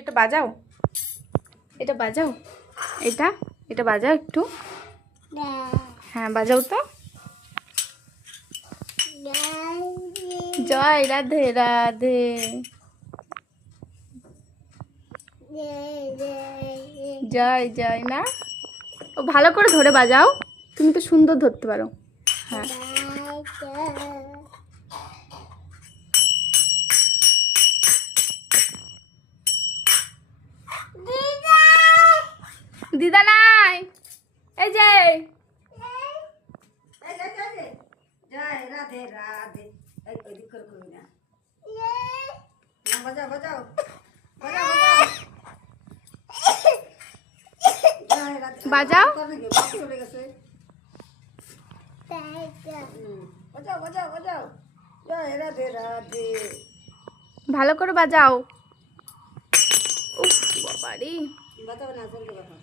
এটা বাজাও, এটা বাজাও, এটা এটা বাজাও একটু। হ্যাঁ বাজাও তো। জয় রাধে রাধে। জয় জয় না, ও ভালো করে ধরে বাজাও, তুমি তো সুন্দর ধরতে পারো। হ্যাঁ দিদা নাই, এই যে জয় রাধে রাধে। এই ওদিক করে করি না, বাজাও বাজাও বাজাও বাজাও। জয় রাধে বাজাও। চলে গেছে। বাজাও বাজাও বাজাও। জয় রাধে রাধে। ভালো করে বাজাও। উফ বাবারি। বাজাও না, জলদি বাজাও।